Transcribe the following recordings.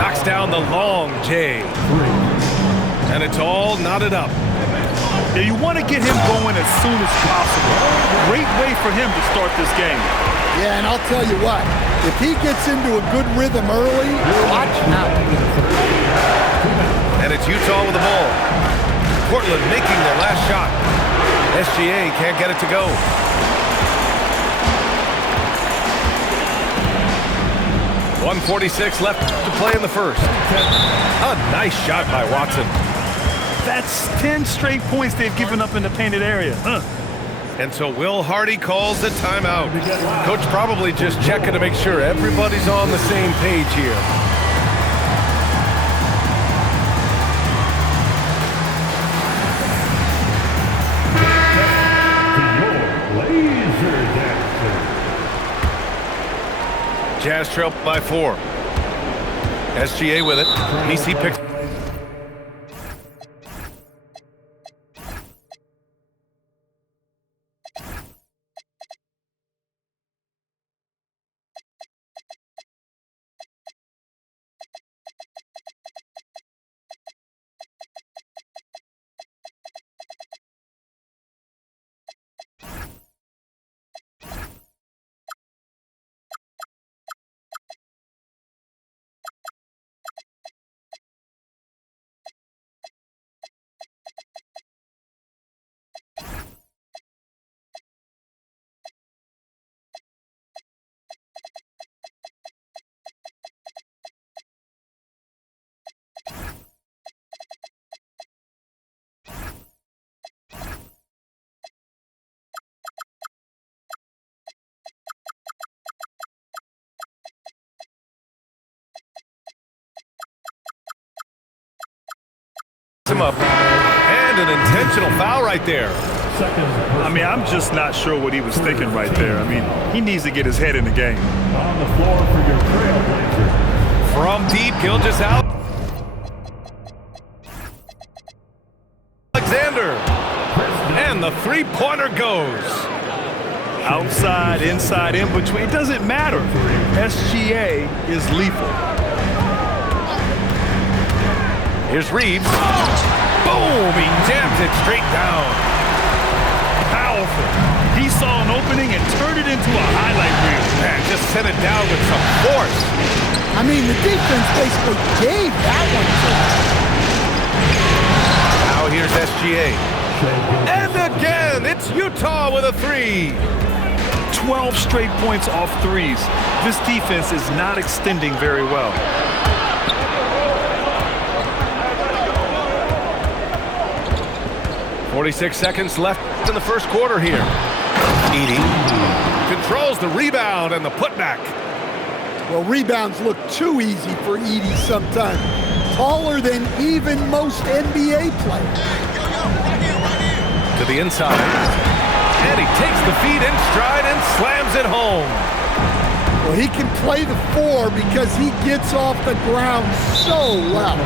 Knocks down the long J. And it's all knotted up. Yeah, you want to get him going as soon as possible. Great way for him to start this game. Yeah, and I'll tell you what, if he gets into a good rhythm early, watch out. And it's Utah with the ball. Portland making their last shot. SGA can't get it to go. .146 left to play in the first. A nice shot by Watson. That's 10 straight points they've given up in the painted area. And so Will Hardy calls the timeout. Coach probably just checking to make sure everybody's on the same page here. Jazz trail by 4. SGA with it. DC picks. Him up, and an intentional foul right there. I mean, I'm just not sure what he was thinking right there. I mean, he needs to get his head in the game. On the floor for your Trailblazer. From deep, Gilgeous out. Alexander, and the three-pointer goes. Outside, inside, in between, it doesn't matter. SGA is lethal. Here's Reeves. Boom! He jams it straight down. Powerful. He saw an opening and turned it into a highlight reel. Man, just sent it down with some force. I mean, the defense basically gave that one to him. Now here's SGA. And again, it's Utah with a 3. 12 straight points off threes. This defense is not extending very well. .46 seconds left in the first quarter here. Edey controls the rebound and the putback. Well, rebounds look too easy for Edey sometimes. Taller than even most NBA players. To the inside. And he takes the feed in stride and slams it home. Well, he can play the 4 because he gets off the ground so well.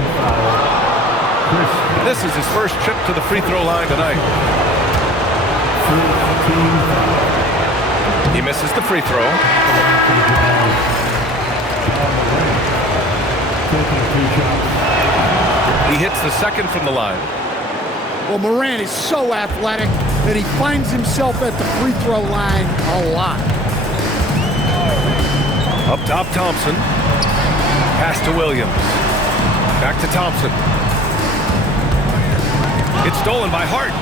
This is his first trip to the free throw line tonight. He misses the free throw. He hits the second from the line. Well, Morant is so athletic that he finds himself at the free throw line a lot. Up top, Thompson. Pass to Williams. Back to Thompson. It's stolen by Hart.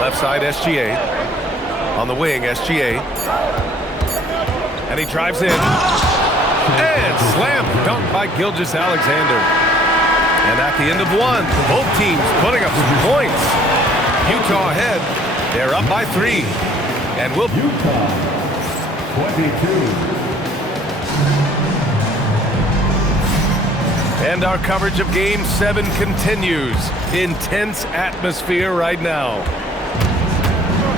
Left side, SGA. On the wing, SGA. And he drives in. And slam dunk by Gilgeous-Alexander. And at the end of one, both teams putting up some points. Utah ahead. They're up by 3. And we'll... Utah, 22. And our coverage of Game 7 continues. Intense atmosphere right now.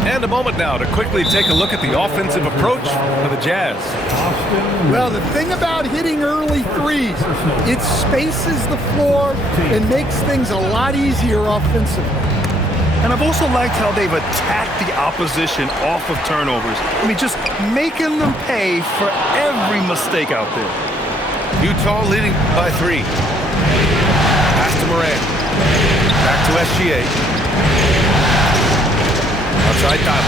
And a moment now to quickly take a look at the offensive approach for the Jazz. Well, the thing about hitting early threes, it spaces the floor and makes things a lot easier offensively. And I've also liked how they've attacked the opposition off of turnovers. I mean, just making them pay for every mistake out there. Utah leading by 3. Pass to Morant. Back to SGA. Outside Diipp.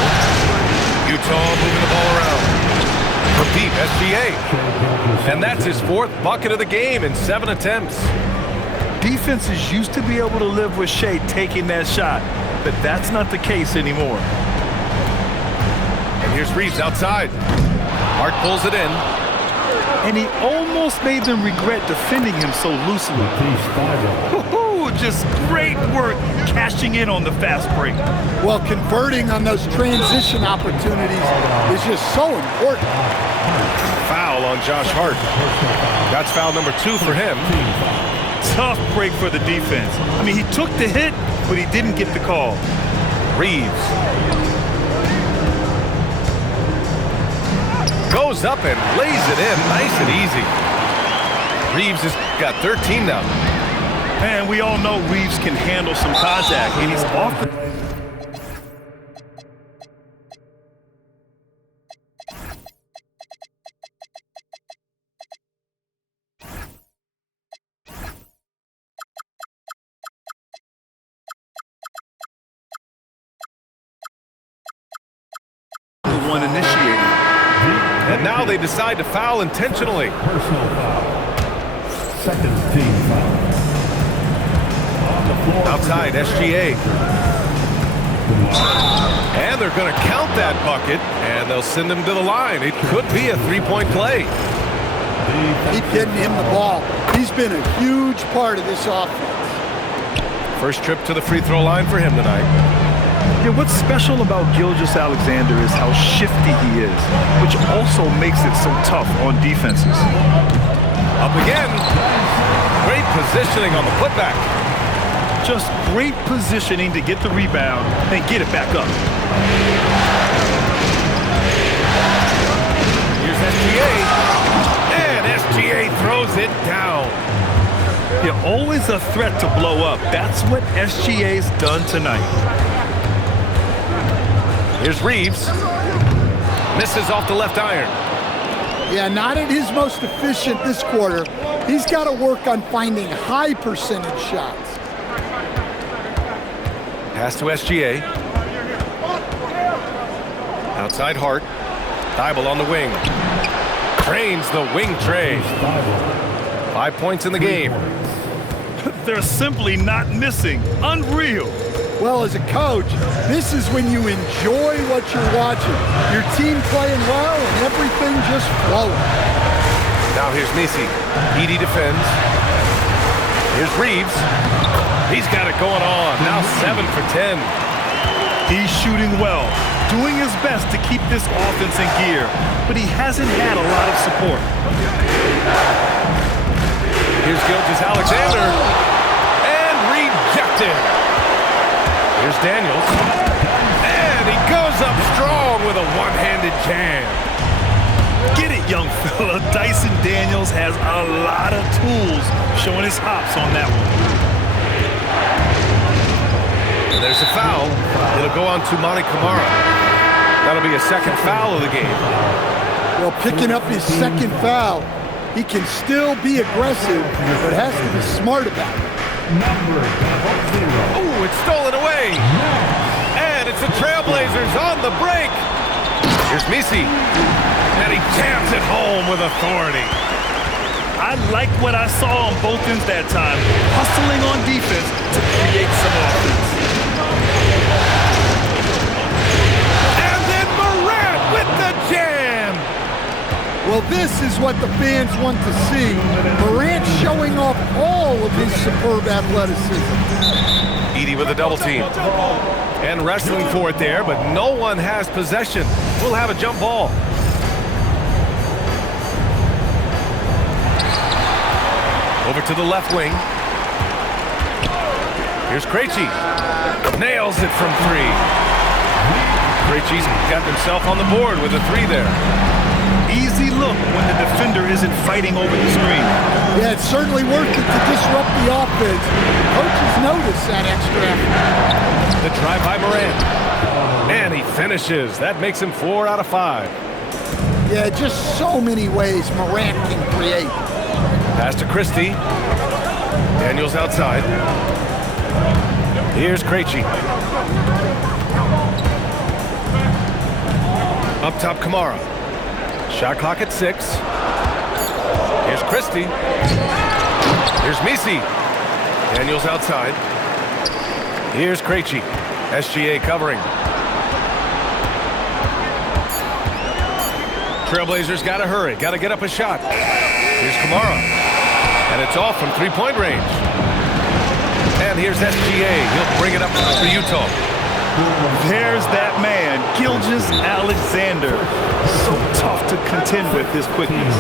Utah moving the ball around. For Diipp, SGA. And that's his 4th bucket of the game in 7 attempts. Defenses used to be able to live with Shea taking that shot, but that's not the case anymore. And here's Reeves outside. Hart pulls it in. And he almost made them regret defending him so loosely. Just great work cashing in on the fast break. Well, converting on those transition opportunities is just so important. Foul on Josh Hart. That's foul number 2 for him. Tough break for the defense. I mean, he took the hit, but he didn't get the call. Reeves goes up and lays it in nice and easy. Reeves has got 13 now. Man, we all know Reeves can handle some contact, and he's off the... the one initiating. And now they decide to foul intentionally. Personal foul. Second team foul. Outside, SGA. And they're going to count that bucket, and they'll send him to the line. It could be a 3-point play. Keep getting him the ball. He's been a huge part of this offense. First trip to the free throw line for him tonight. Yeah, what's special about Gilgeous-Alexander is how shifty he is, which also makes it so tough on defenses. Up again. Great positioning on the putback. Just great positioning to get the rebound and get it back up. Here's SGA. And SGA throws it down. Yeah, always a threat to blow up. That's what SGA's done tonight. Here's Reeves. Misses off the left iron. Yeah, not at his most efficient this quarter. He's got to work on finding high percentage shots. Pass to SGA. Outside Hart. Diipp on the wing. Cranes the wing trade. 5 points in the game. They're simply not missing. Unreal. Well, as a coach, this is when you enjoy what you're watching. Your team playing well and everything just flowing. Now here's Misi. Edey defends. Here's Reeves. He's got it going on. Now 7 for 10. He's shooting well, doing his best to keep this offense in gear, but he hasn't had a lot of support. Here's Gilgeous-Alexander. And rejected. Here's Daniels. And he goes up strong with a one-handed jam. Get it, young fella. Dyson Daniels has a lot of tools, showing his hops on that one. And there's a foul. It'll go on to Monty Kamara. That'll be a second foul of the game. Well, picking up his second foul, he can still be aggressive, but has to be smart about it. Oh, it's stolen away. And it's the Trailblazers on the break. Here's Misi. And he jams it home with authority. I like what I saw on both ends that time, hustling on defense to create some offense. And then Morant with the jam. Well, this is what the fans want to see. Morant showing off all of his superb athleticism. Edey with a double team. And wrestling for it there, but no one has possession. We'll have a jump ball. Over to the left wing. Here's Krejci. Nails it from 3. Krejci's got himself on the board with a 3 there. Easy look when the defender isn't fighting over the screen. Yeah, it's certainly worth it to disrupt the offense. Coaches notice that extra effort. The drive by Morant. And he finishes. That makes him 4 out of 5. Yeah, just so many ways Morant can create. Pass to Christie. Daniels outside. Here's Krejci. Up top, Kamara. Shot clock at 6. Here's Christie. Here's Misi. Daniels outside. Here's Krejci. SGA covering. Trailblazers got to hurry. Got to get up a shot. Here's Kamara. And it's off from three-point range. And here's SGA. He'll bring it up for Utah. There's that man, Gilgeous-Alexander. So tough to contend with his quickness.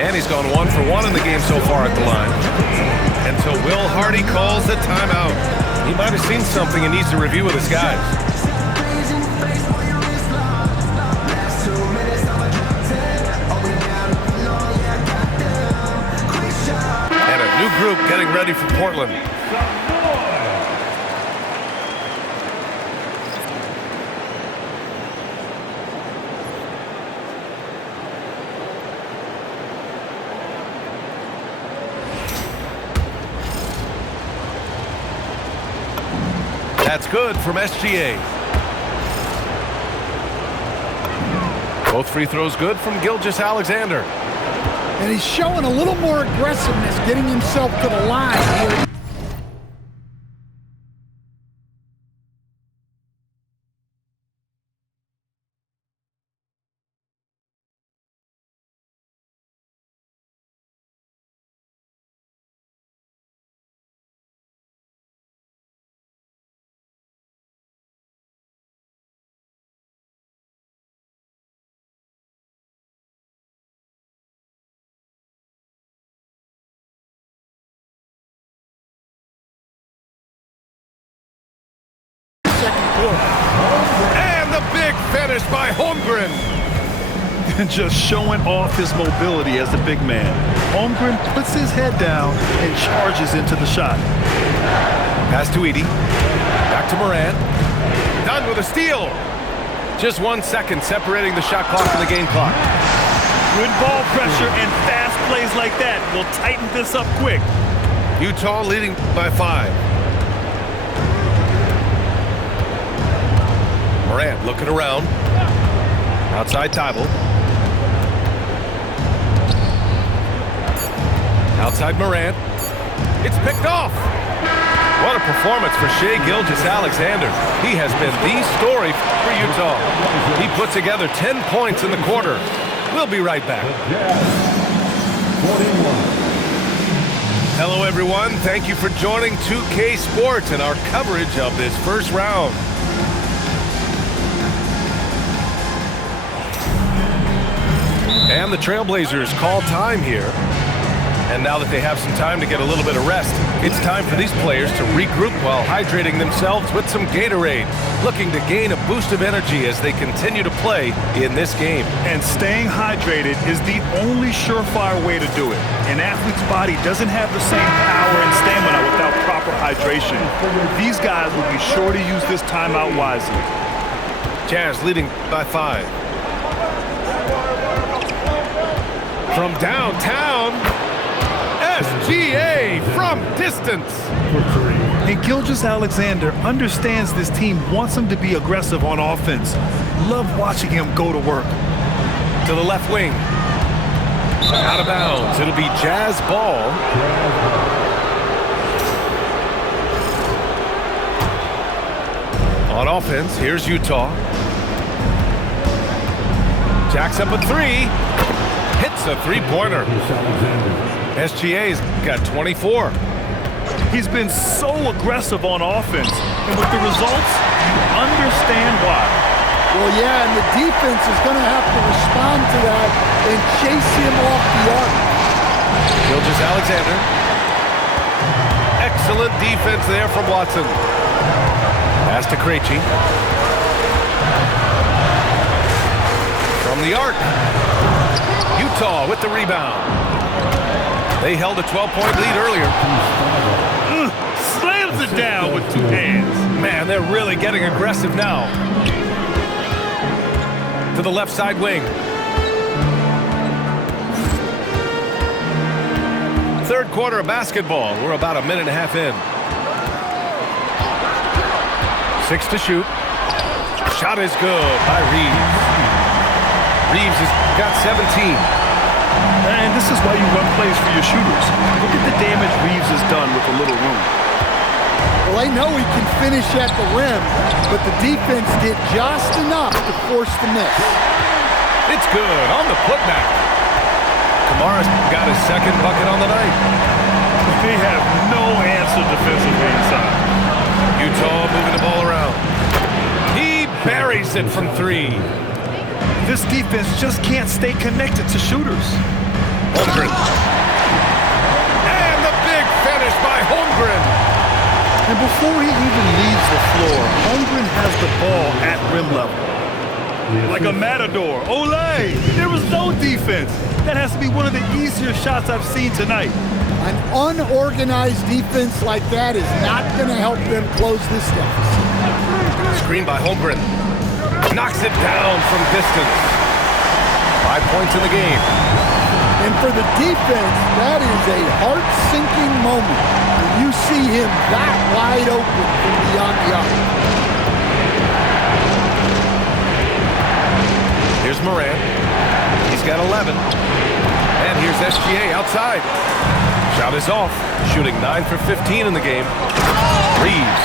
And he's gone 1 for 1 in the game so far at the line. Until Will Hardy calls the timeout. He might have seen something and needs to review with his guys. And a new group getting ready for Portland. That's good from SGA. Both free throws good from Gilgeous-Alexander. And he's showing a little more aggressiveness, getting himself to the line here. And the big finish by Holmgren. Just showing off his mobility as a big man. Holmgren puts his head down and charges into the shot. Pass to Edey. Back to Morant. Done with a steal. Just 1 second separating the shot clock from the game clock. Good ball pressure and fast plays like that will tighten this up quick. Utah leading by 5. Morant looking around. Outside Thibault. Outside Morant. It's picked off. What a performance for Shai Gilgeous-Alexander. He has been the story for Utah. He put together 10 points in the quarter. We'll be right back. Hello, everyone. Thank you for joining 2K Sports and our coverage of this first round. And the Trailblazers call time here. And now that they have some time to get a little bit of rest, it's time for these players to regroup while hydrating themselves with some Gatorade, looking to gain a boost of energy as they continue to play in this game. And staying hydrated is the only surefire way to do it. An athlete's body doesn't have the same power and stamina without proper hydration. These guys will be sure to use this timeout wisely. Jazz leading by 5. From downtown, SGA from distance. And Gilgeous-Alexander understands this team wants him to be aggressive on offense. Love watching him go to work. To the left wing. Out of bounds. It'll be Jazz ball. On offense, here's Utah. Jacks up a 3. Hits a three-pointer. SGA's got 24. He's been so aggressive on offense, and with the results, you understand why. Well, yeah, and the defense is going to have to respond to that and chase him off the arc. Gilgeous-Alexander. Excellent defense there from Watson. Pass to Krejci. From the arc. Utah with the rebound. They held a 12-point lead earlier. Slams it down with 2 hands. Man, they're really getting aggressive now. To the left side wing. third quarter of basketball. We're about a minute and a half in. 6 to shoot. Shot is good by Reeves. Reeves has got 17. And this is why you run plays for your shooters. Look at the damage Reeves has done with a little room. Well, they know he can finish at the rim, but the defense did just enough to force the miss. It's good on the putback. Kamara's got his second bucket on the night. They have no answer defensively inside. Utah moving the ball around. He buries it from 3. This defense just can't stay connected to shooters. Holmgren. And the big finish by Holmgren. And before he even leaves the floor, Holmgren has the ball at rim level. Like a matador. Olay! There was no defense. That has to be one of the easier shots I've seen tonight. An unorganized defense like that is not going to help them close this deficit. Screen by Holmgren. Knocks it down from distance. 5 points in the game. And for the defense, that is a heart-sinking moment when you see him that wide open from beyond the arc. Here's Morant. He's got 11. And here's SGA outside. Shot is off. Shooting 9 for 15 in the game. Reeves.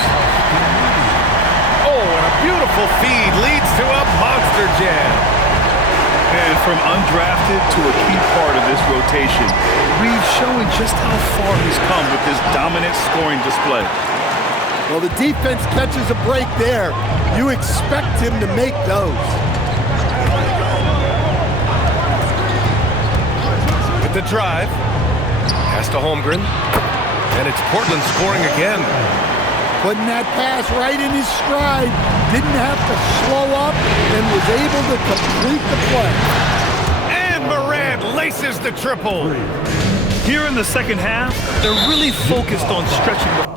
Oh, and a beautiful feed leads to a monster jam. And from undrafted to a key part of this rotation, Reeves showing just how far he's come with his dominant scoring display. Well, the defense catches a break there. You expect him to make those. With the drive. Pass to Holmgren. And it's Portland scoring again. Putting that pass right in his stride. Didn't have to slow up and was able to complete the play. And Morant laces the triple. Here in the second half, they're really focused on stretching the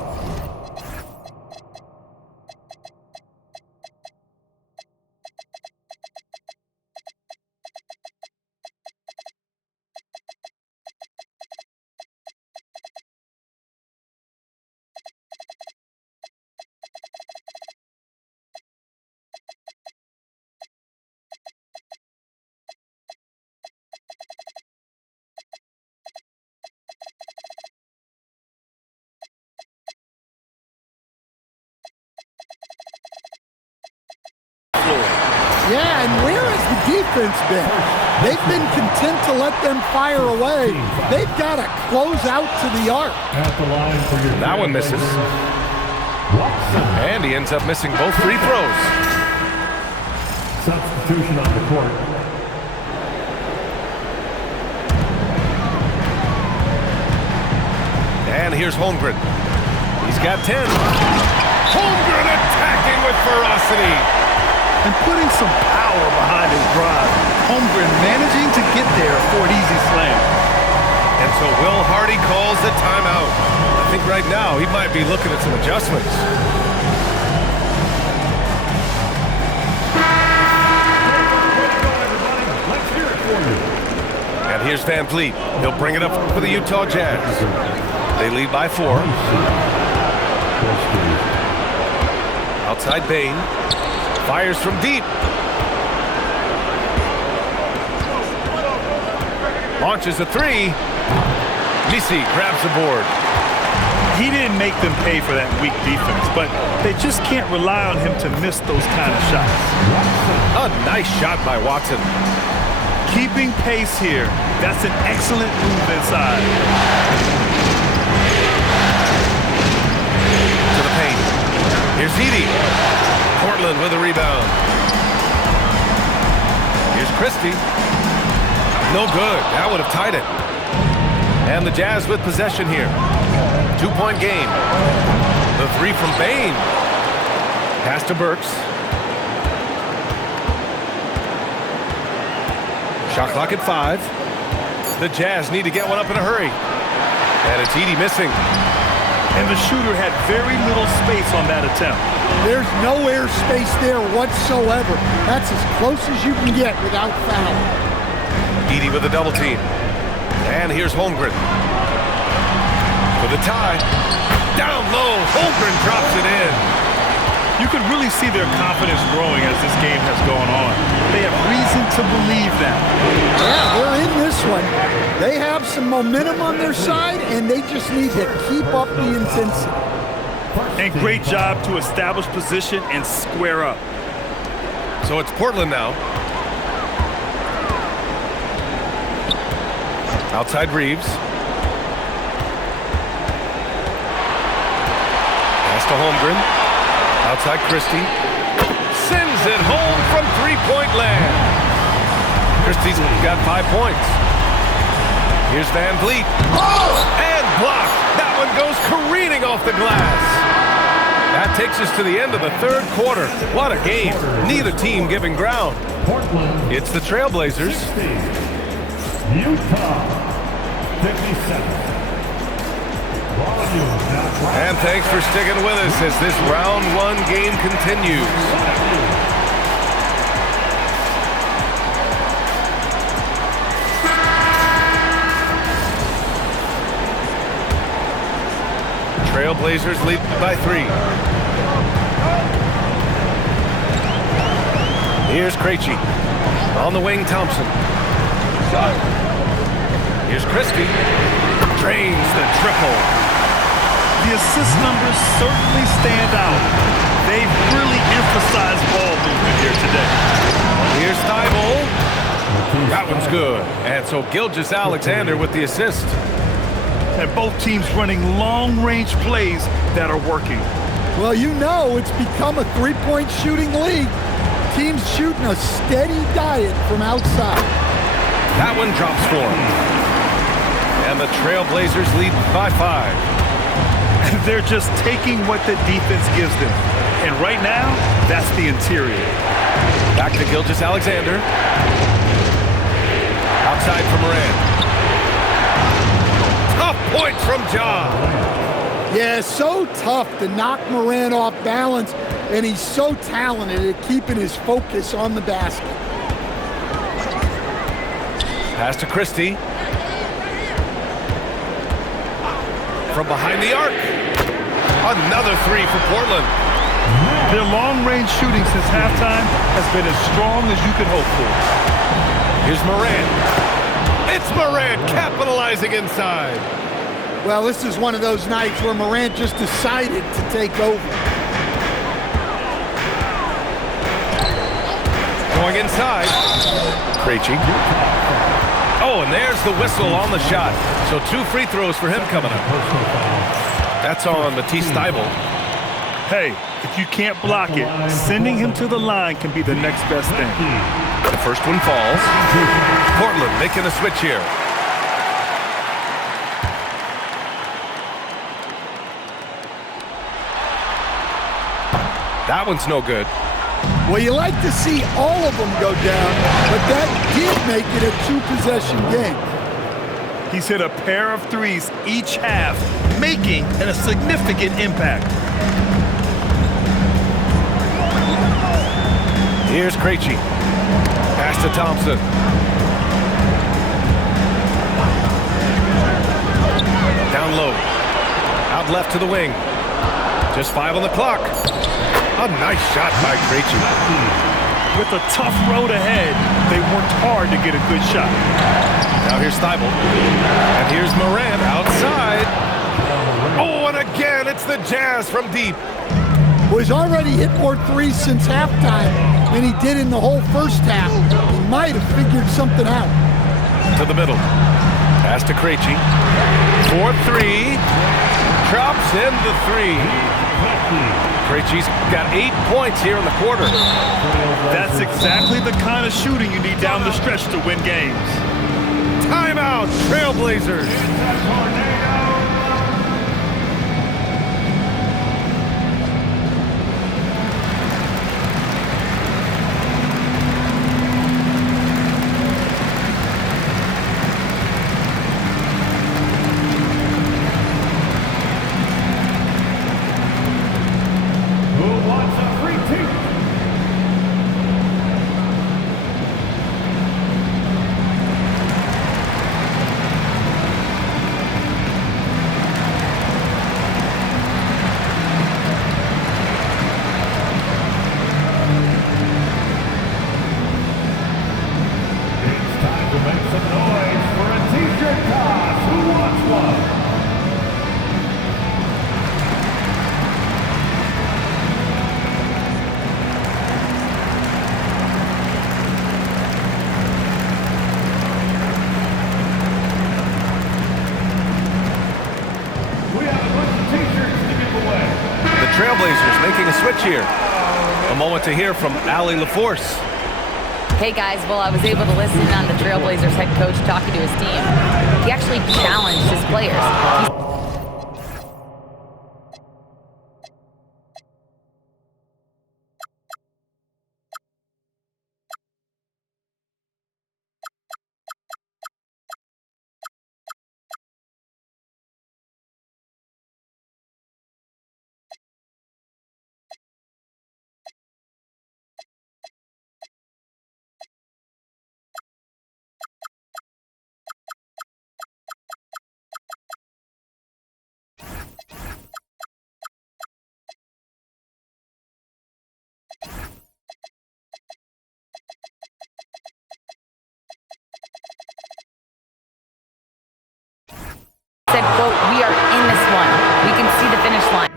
Yeah, and where has the defense been? They've been content to let them fire away. They've got to close out to the arc. At the line for your That one misses. And he ends up missing both free throws. substitution on the court. And here's Holmgren. He's got 10. Holmgren attacking with ferocity. and putting some power behind his drive. Holmgren managing to get there for an easy slam. And so Will Hardy calls the timeout. I think right now he might be looking at some adjustments. Let's hear it for you. And here's Van Vliet. He'll bring it up for the Utah Jazz. They lead by 4. Outside Bane. Fires from deep. Launches a 3. Misi grabs the board. He didn't make them pay for that weak defense, but they just can't rely on him to miss those kind of shots. A nice shot by Watson. Keeping pace here. That's an excellent move inside. To the paint. Here's Edey. Portland with a rebound. Here's Christie. No good. That would have tied it. And the Jazz with possession here. 2-point game. The 3 from Bane. Pass to Burks. Shot clock at 5. The Jazz need to get one up in a hurry. And it's Edey missing. And the shooter had very little space on that attempt. There's no air space there whatsoever. That's as close as you can get without foul. Edey with a double team. And here's Holmgren. For the tie. Down low, Holmgren drops it in. You can really see their confidence growing as this game has gone on. They have reason to believe that. Yeah, they're in this one. They have some momentum on their side, and they just need to keep up the intensity. And great job to establish position and square up. So it's Portland now. Outside Reeves. Pass to Holmgren. Outside Christie. Sends it home from three-point land. Christie's got 5 points. Here's Van Vliet. And blocked. That one goes careening off the glass. That takes us to the end of the third quarter. What a game. Neither team giving ground. It's the Trailblazers. Utah 57. And thanks for sticking with us as this round one game continues. Trailblazers lead by 3. Here's Krejci. On the wing, Thompson. Here's Christie. Drains the triple. The assist numbers certainly stand out. They've really emphasized ball movement here today. Here's Thibault. That one's good. And so Gilgeous-Alexander with the assist. And both teams running long-range plays that are working. Well, you know it's become a three-point shooting league. Teams shooting a steady diet from outside. That one drops for him. And the Trailblazers lead by 5. They're just taking what the defense gives them. And right now, that's the interior. Back to Gilgeous-Alexander. Outside for Morant. Tough point from John. Yeah, so tough to knock Morant off balance, and he's so talented at keeping his focus on the basket. Pass to Christie. From behind the arc. Another 3 for Portland. Their long-range shooting since halftime has been as strong as you could hope for. Here's Morant. It's Morant capitalizing inside. Well, this is one of those nights where Morant just decided to take over. Going inside. Krejci. Oh, and there's the whistle on the shot. So 2 free throws for him coming up. That's on Matisse Thybulle. Hey, if you can't block it, sending him to the line can be the next best thing. The first one falls. Portland making a switch here. That one's no good. Well, you like to see all of them go down, but that did make it a 2-possession game. He's hit a pair of threes each half, making a significant impact. Here's Krejci. Pass to Thompson. Down low. Out left to the wing. Just 5 on the clock. A nice shot by Krejci. With a tough road ahead, they worked hard to get a good shot. Now here's Thybulle. And here's Morant outside. Oh, and again, it's the Jazz from deep. Well, he's already hit more threes since halftime than he did in the whole first half. He might have figured something out. To the middle. Pass to Krejci. 4-3. Drops in the 3. Krejci's got 8 points here in the quarter. That's exactly the kind of shooting you need down the stretch to win games. Timeout, Trailblazers. Trailblazers making a switch here. A moment to hear from Allie LaForce. Hey guys, well, I was able to listen on the Trailblazers head coach talking to his team. He actually challenged his players. Said, quote, "We are in this one. We can see the finish line."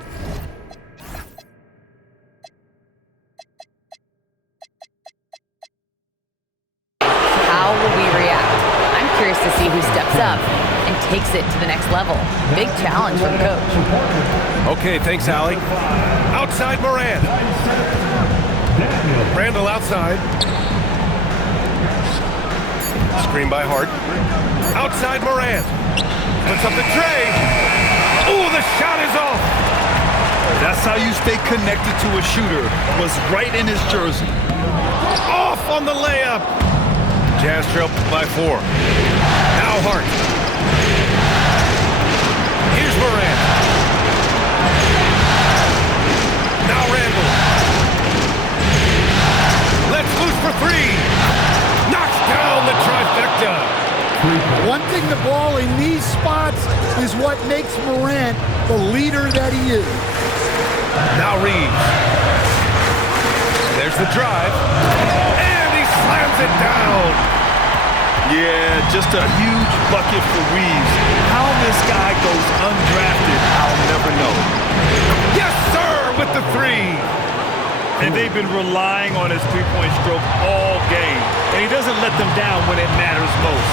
How will we react? I'm curious to see who steps up and takes it to the next level. Big challenge from coach. Okay, thanks, Allie. Outside Morant. Randall outside. Screen by Hart. Outside Morant. Puts up the tray. Ooh, the shot is off. That's how you stay connected to a shooter. Was right in his jersey. Off on the layup. Jazz trail by 4. Now Hart. Here's Morant. Now Randall. Let's loose for 3. Knocks down the trifecta. Wanting the ball in these spots is what makes Morant the leader that he is. Now Reeves. There's the drive. And he slams it down. Yeah, just a huge bucket for Reeves. How this guy goes undrafted, I'll never know. Yes, sir, with the 3. And they've been relying on his three-point stroke all game. And he doesn't let them down when it matters most.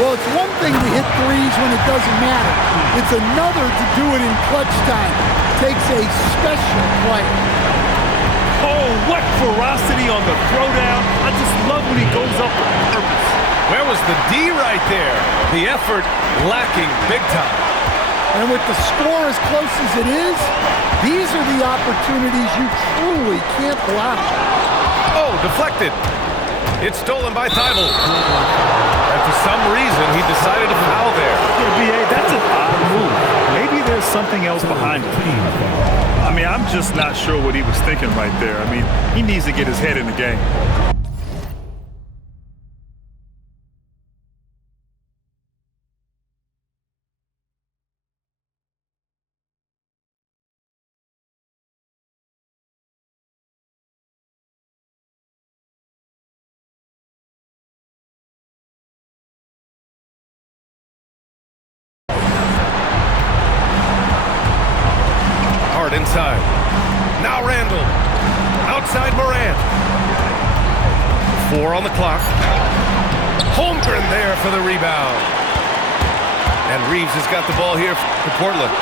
Well, it's one thing to hit threes when it doesn't matter. It's another to do it in clutch time. Takes a special player. Oh, what ferocity on the throwdown. I just love when he goes up with purpose. Where was the D right there? The effort lacking big time. And with the score as close as it is, these are the opportunities you truly can't allow. Oh, deflected. It's stolen by Thibault. And for some reason, he decided to foul there. Yeah, B.A., that's an odd move. Maybe there's something else behind it. I mean, I'm just not sure what he was thinking right there. I mean, he needs to get his head in the game. Inside. Now Randall. Outside Morant. 4 on the clock. Holmgren there for the rebound. And Reeves has got the ball here for Portland.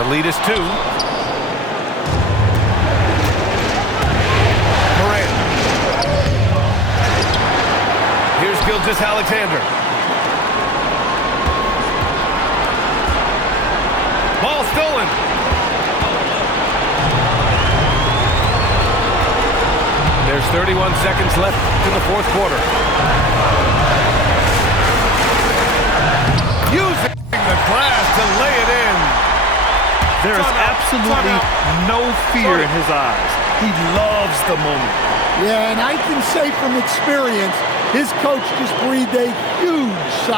The lead is 2. Morant. Here's Gilgeous-Alexander. Ball stolen. There's 31 seconds left in the 4th quarter. Using the glass to lay it in. There is absolutely no fear in his eyes. He loves the moment. Yeah, and I can say from experience, his coach just breathed a huge sigh.